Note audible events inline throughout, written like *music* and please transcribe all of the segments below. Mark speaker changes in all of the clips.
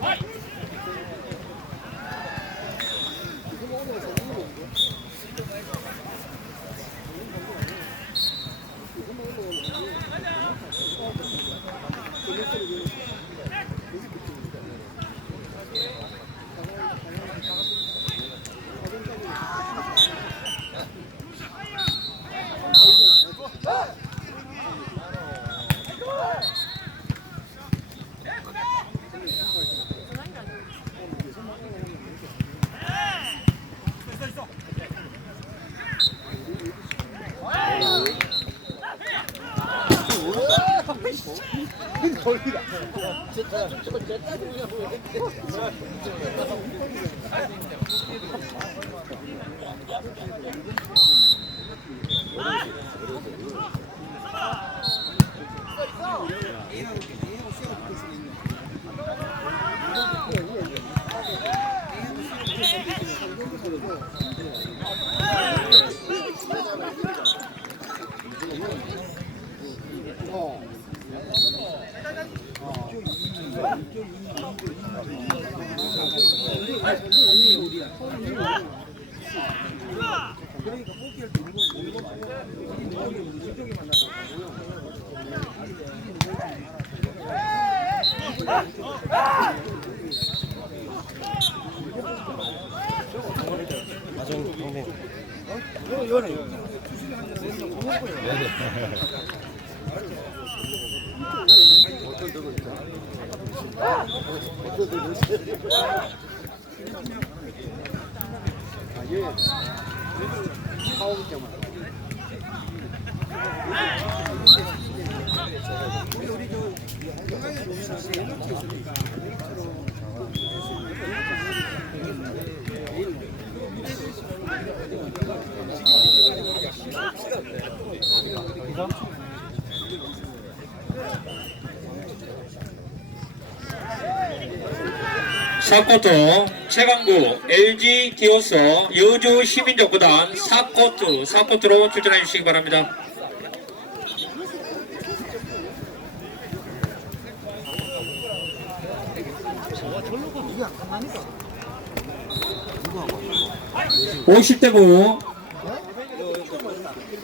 Speaker 1: Right. 거리가 진짜 아! 우리 우리 저 사코트 최강구 LG 디오스 여주 시민족구단 사코트 사코트로 출전해 주시기 바랍니다. (50대 9)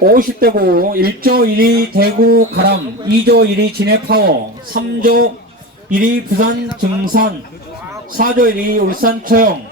Speaker 1: 50대 9 1조 1위 대구 가람 2조 1위 진해 파워 3조 1위 부산 증산 4조 1위 울산 초영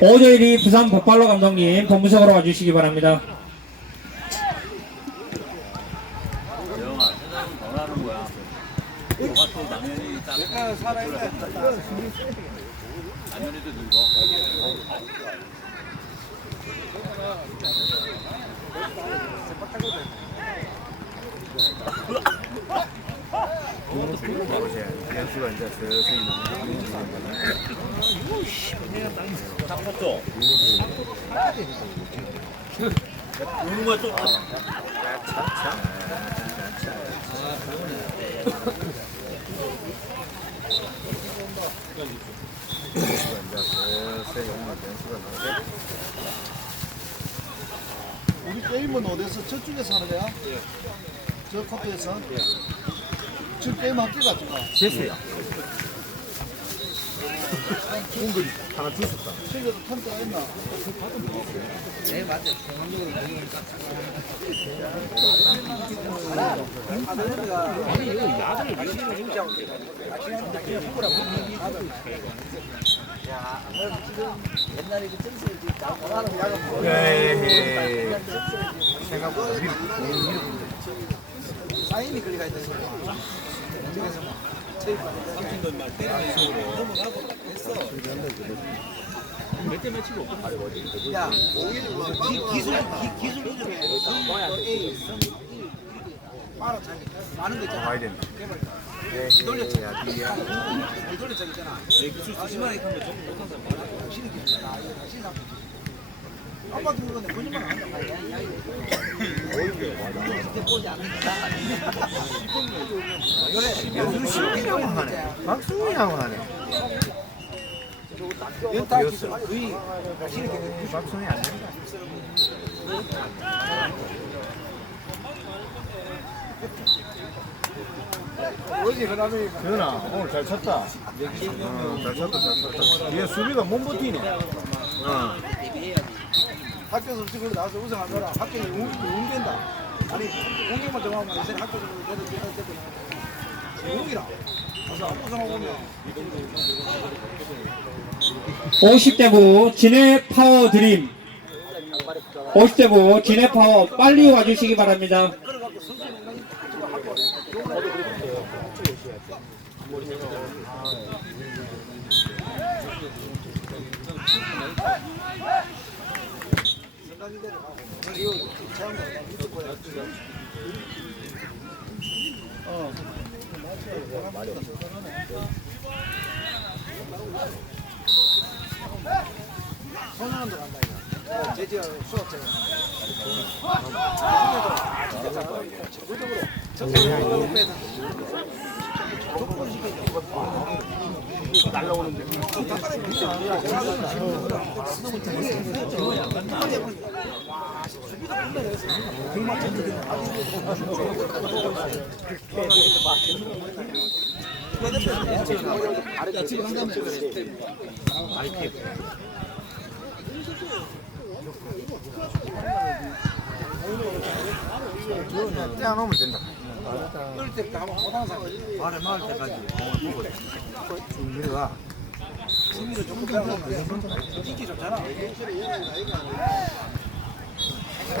Speaker 1: 5조 1위 부산 버팔로 감독님 본부석으로 와주시기 바랍니다.
Speaker 2: 또 당연히 딱 당연히도 늙어.
Speaker 3: 연수가 이제 슬슬
Speaker 2: 딱 컸어. 우는 거야
Speaker 3: 나오게
Speaker 4: 우리 게임은 어디서 저쪽에서 하는 거야? 저 커피에서? 지금 게임 학교 가지고
Speaker 3: 됐어요 공글이 하나 주셨다.
Speaker 4: 저기도 턴다 했나?
Speaker 3: 에이 생각보다 위로
Speaker 4: 사인이 그리 가 야 되는 거야. 야, 기- 기술 기- 기술 이름에 뭐야? A, 성, E, 빨아 자기 많은 거 있잖아.
Speaker 3: 와야 된다
Speaker 4: 돌렸지.
Speaker 3: 야 비야
Speaker 4: 이 돌려 저기 있잖아. 기술 조심하게 하면 좀 못한 사람 많아. 당신이 당신이 나쁜 거지. 아빠도 그러는데 본인만 안 한다. 야, 야, 이거 보지 않는다. 그래.
Speaker 3: 연수 시민하고 하네 박수민하고 하네
Speaker 4: 연타 기술 거의 하시는 게
Speaker 3: 박성이 안.
Speaker 4: 어제 그다음에
Speaker 3: 현아 오늘 잘 쳤다. 어, 잘 쳤다 잘 쳤다. 뒤에 수비가 못 버티네. 어.
Speaker 4: 학교 솔직히 나와서 우승한 거라 학교에 응된다 아니 공격만 정하면 이제 학교에서 그래도 그래도 그
Speaker 1: 50대부 진해 파워 드림 50대부 진해 파워 빨리 와주시기 바랍니다.
Speaker 4: 그 손으로 들어간다 이거 제지가 수업자가 제도적으로 적극적으로 빼서
Speaker 3: 떼어놓으면 된다.
Speaker 4: 어릴 때부터 한번 못하는 사람
Speaker 3: 말에 마을 때까지 우리가
Speaker 4: 승리를 조금 배워보면 인기 좋잖아 아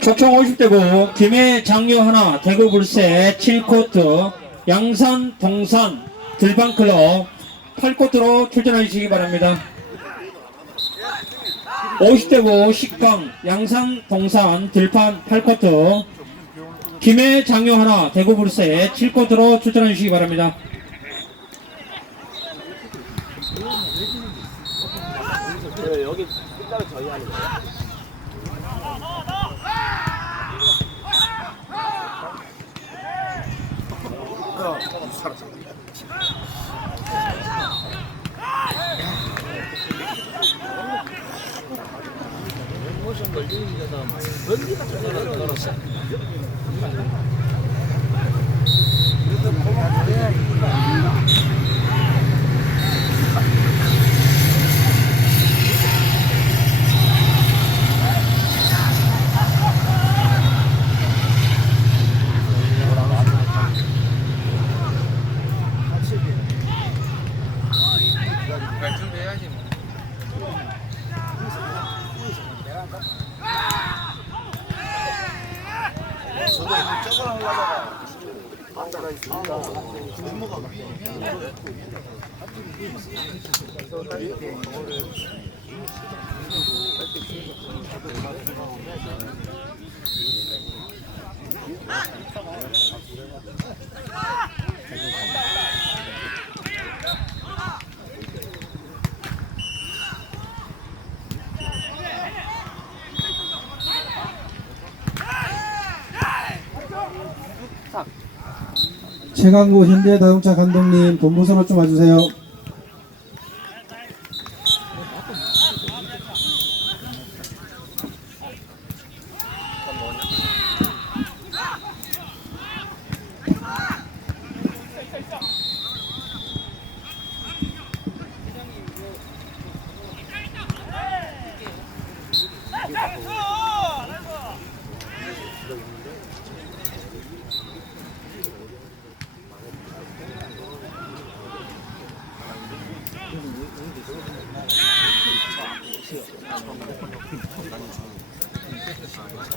Speaker 1: 초청 50대부 김해 장려 하나 대구 불새 7코트 양산 동산 들방클럽 8코트로 출전해 주시기 바랍니다. 50대부 식강 양산 동산 들판 8코트 김해 장려 하나 대구 불새 7코트로 출전해 주시기 바랍니다. 번지가 떨어졌어.
Speaker 5: 그래서 최강구 현대자동차 감독님 본부서로 좀 와주세요.
Speaker 3: 하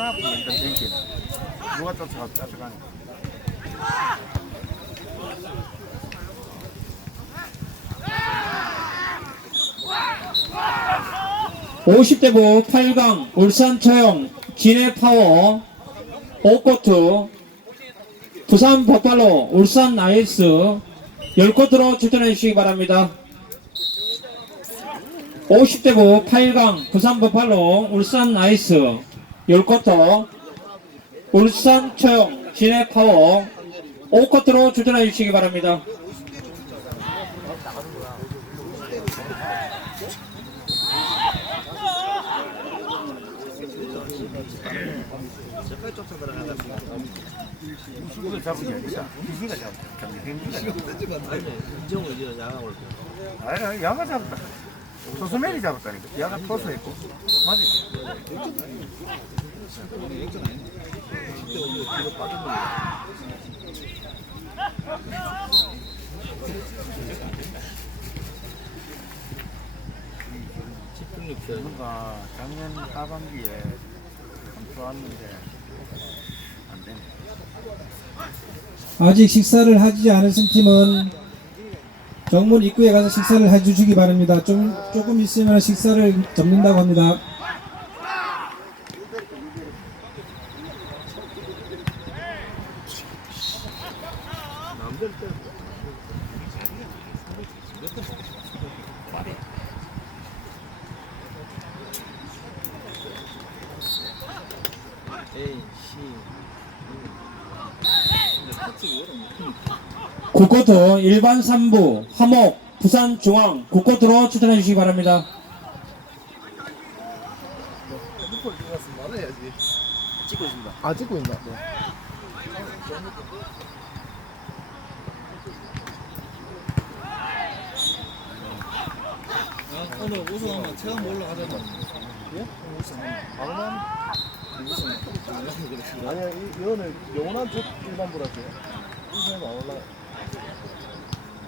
Speaker 3: 나 일단 땡기네. 누가 쫓아가 쫓아가네.
Speaker 1: 50대부 8강 울산 처형 진해 파워 5코트 부산 버팔로 울산 나이스 10코트로 출전해 주시기 바랍니다. 50대부 8강 부산 버팔로 울산 나이스 10코트 울산 처형 진해 파워 5코트로 출전해 주시기 바랍니다.
Speaker 3: 잡은 게 아니라 기기가 잡았다. 경기가 잡았다.
Speaker 4: 인정을 이제 야강을
Speaker 3: 아니, 야가 잡았다. 토스맨이 잡았다니까. 야가 토스했고. 맞지? 뭔가 작년 하반기에 참 좋았는데.
Speaker 5: 아직 식사를 하지 않으신 팀은 정문 입구에 가서 식사를 해주시기 바랍니다. 좀 조금 있으면 식사를 접는다고 합니다.
Speaker 1: 일반 3부 화목 부산 중앙 국코트로 출전해 주시기 바랍니다.
Speaker 4: 아 찍고 있나? 네. 오늘 우승하면 체험 올라가잖아. 예? 우승하면. 우승. 아니야, 이, 이거는 영원한 첫 일반부라지. 우승하면 안 올라가.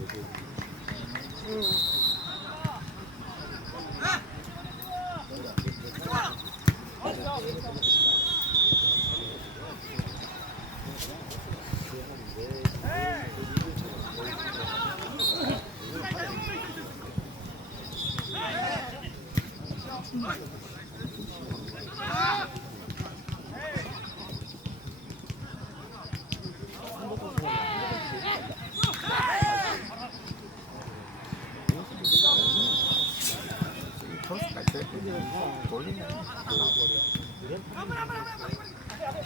Speaker 4: 뭐 야? 가더라. 빨리 가려고.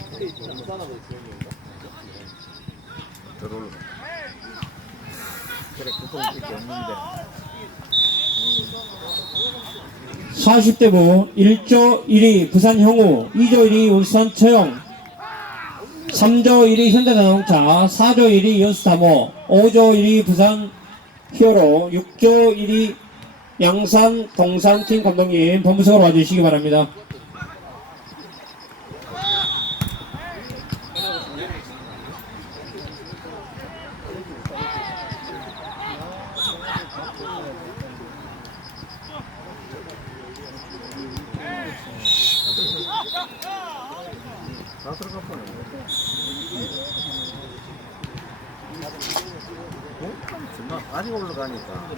Speaker 4: 어떻게 되고 있는
Speaker 3: 저돌. 그래 구성밖에 없는데.
Speaker 1: 40대 부 1조 1위 부산 형우 2조 1위 울산 처용 3조 1위 현대자동차 4조 1위 여수다모 5조 1위 부산 히어로 6조 1위 양산 동산팀 감독님 본부석으로 와주시기 바랍니다.
Speaker 3: 다 들어가 보네. 어? 정말 아직 올라가니까.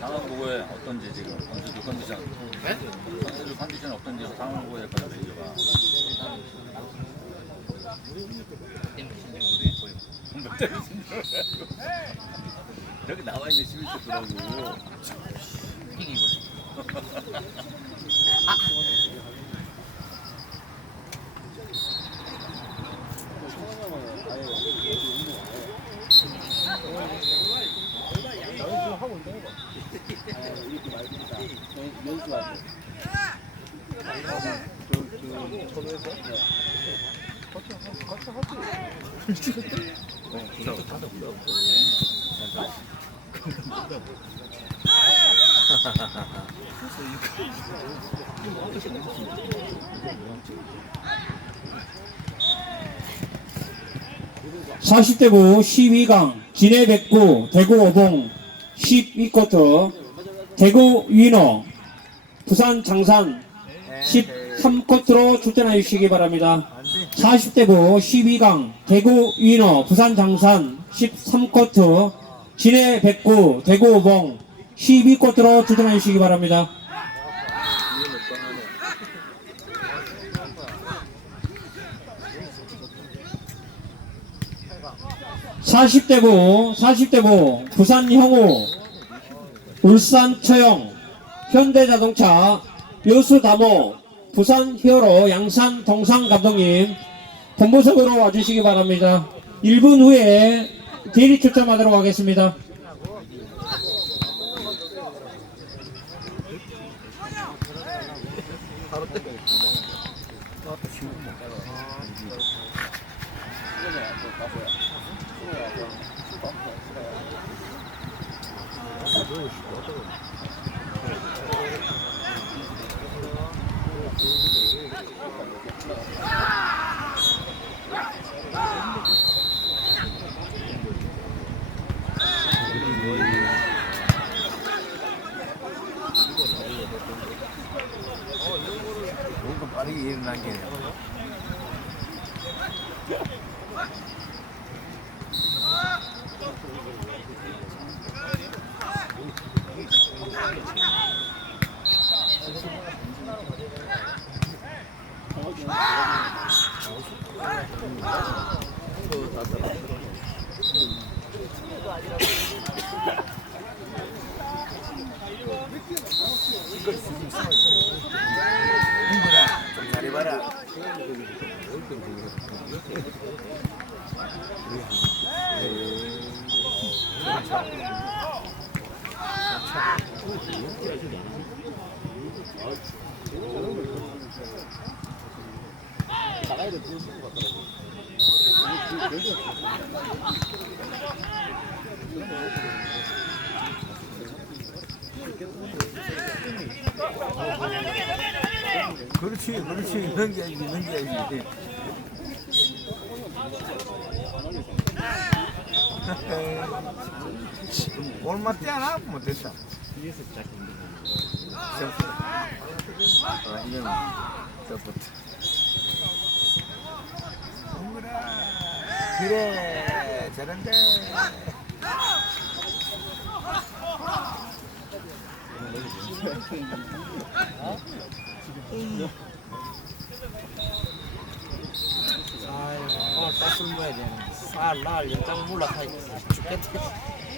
Speaker 2: 상황 보고에 어떤지 지금 선수들 컨디션. 선수들 컨디션 어떤지 상황 보고에 빨리 얘기해봐. *laughs* 저기 나와 있는 11세더라고.
Speaker 1: 사 40대부 12강 진해 백구 대구 오봉 12쿼터 대구 위너 부산 장산 13쿼터로 출전해 주시기 바랍니다. 40대부 12강 대구 위너 부산 장산 13쿼터 진해 백구 대구 오봉 12쿼터로 출전해 주시기 바랍니다. 40대부 40대부 부산 형우 울산 처형 현대자동차 여수 다모 부산 히어로 양산 동상 감독님 본부석으로 와주시기 바랍니다. 1분 후에 대리 출전하도록 하겠습니다.
Speaker 3: 뭔가 빠르게 일어난 게. 좀 잘해봐라. 그렇지, 그렇지. 넘겨야지, 넘겨야지. 얼마 떼나? 뭐 됐다. 아, 이건. 그래, 저런데.
Speaker 6: 오늘 쌀술 먹어야 되는 데 쌀, 날, 연장 물락하 죽겠다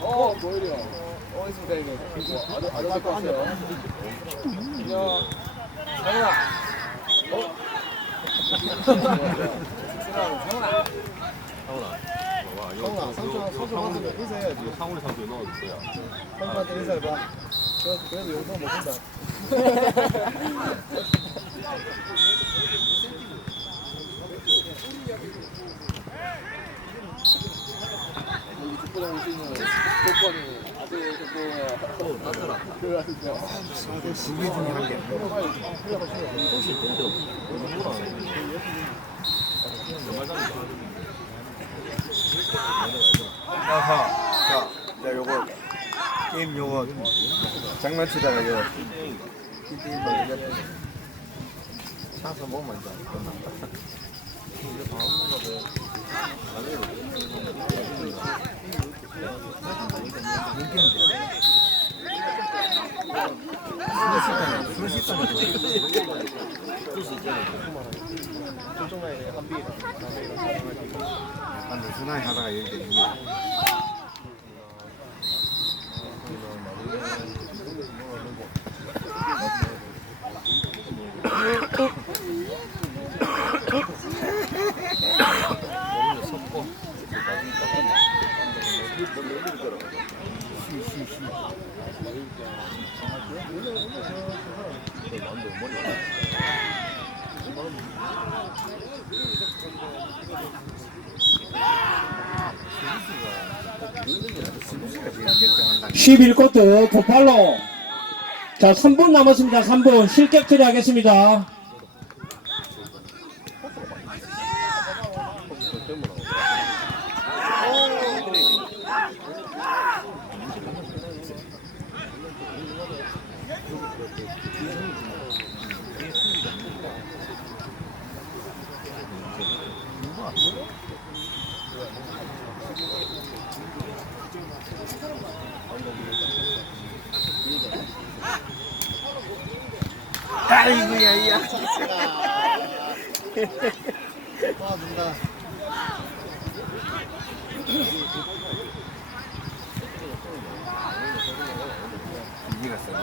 Speaker 6: 어, 뭐이래요? 어, 있습니다, 이거. 아들, 아들 갖고 왔어요. 안녕. 장훈아. 어? 장훈아.
Speaker 2: 상훈아. 상훈아, 삼촌, 삼촌한테 인사해야지. 상훈이 삼촌 넣어주세요.
Speaker 6: 삼촌한테 인사해봐. 그래서, 그래도 영상 못 본다.
Speaker 3: 두개 중에 한 개. 아하. 자, 자, 요거 게임 요거 장난치다가 뭐 이거 사서 먹으면 이제 끝난다. 약간 순하게 하다가 이렇게 이게 수비수가 지금 결정한다.
Speaker 1: 11쿼터 도팔로. 자, 3분 남았습니다. 3분. 실격 처리하겠습니다.
Speaker 3: 아이고야, 야. 이기가 세네.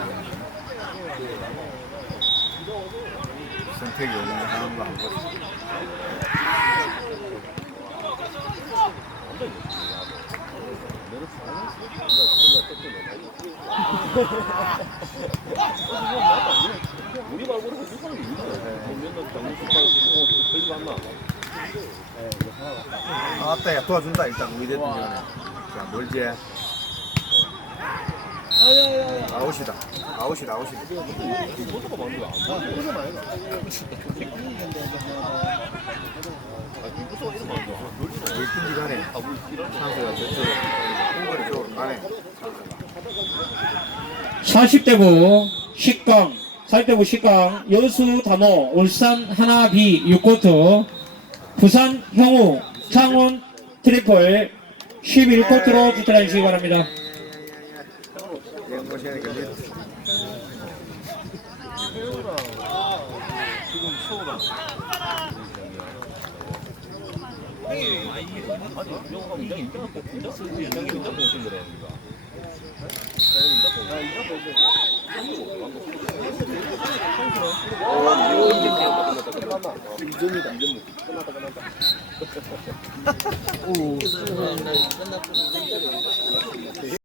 Speaker 3: 선택이 오는 거 하는 거안 보지. 아, 맞다, 야, 도와준다, 일단, 우리 됐든 간에. 자, 멀지? 아웃이다. 아웃이다, 아웃이다. 일등지 간에 찬스가 저쪽, 홍거리 쪽 안에.
Speaker 1: 40대부 10강, 40대부 10강, 여수 담호, 울산 하나비 6쿼터. 부산 형우 창원 트리플 11코트로 주차해 주시기 바랍니다.
Speaker 2: 이런 것이 아 니라 이게
Speaker 7: 끝났구나.